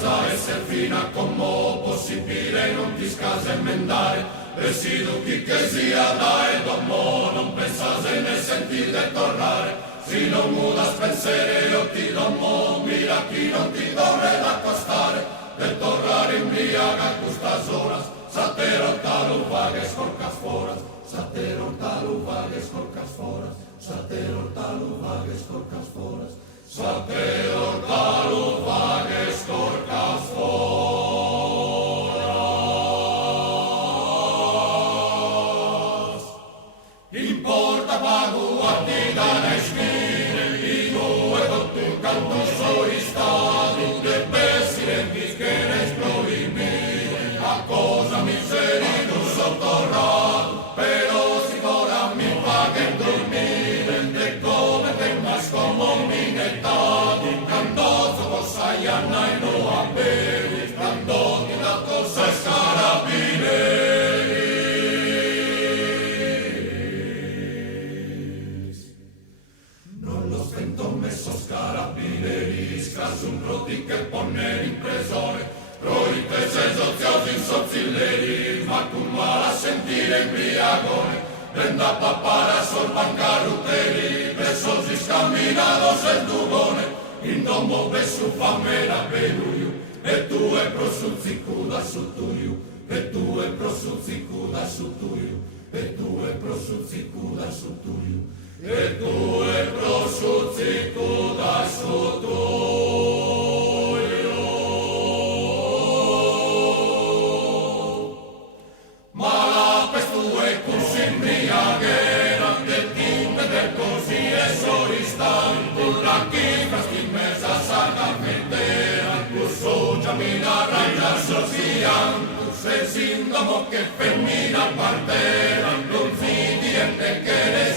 Sa esser fina como possibile non ti scasa emendare residu chi che sia dai domo non pensase né sentire tornare si non mudas pensare io ti domo mira chi non ti dovrei accostare e tornare in via a questa zona satero talu vagues corcas foras satero talu vagues corcas foras satero talu vagues corcas foras satero talu vagues corcas foras importa pagu a ti da nesmine i due con tu canto soi stati de pesire che ne proibire a cosa miseri non sottorrato però si ora mi fa che dormire de come te mas como minetati cantoso possai anna e no a bere cantosi da cosa scarabineri non lo spento messo scarabineri caso un roti che ponere in presone proite se oziosi in sozzilleri ma con mala sentire in briagone prenda papara sorban caruteri presosi scaminados el dugone in domo besu famera beluiu e tu e prosuzzicuda su tuiu e tu e prosuzzicuda su tuiu e tu e prosuzzicuda su tuiu e tu e prosuzzicuda su tuiu la chifra schimesa sacramentera curso giamina raina socian se sindomo che femmina partera non fidi e che ne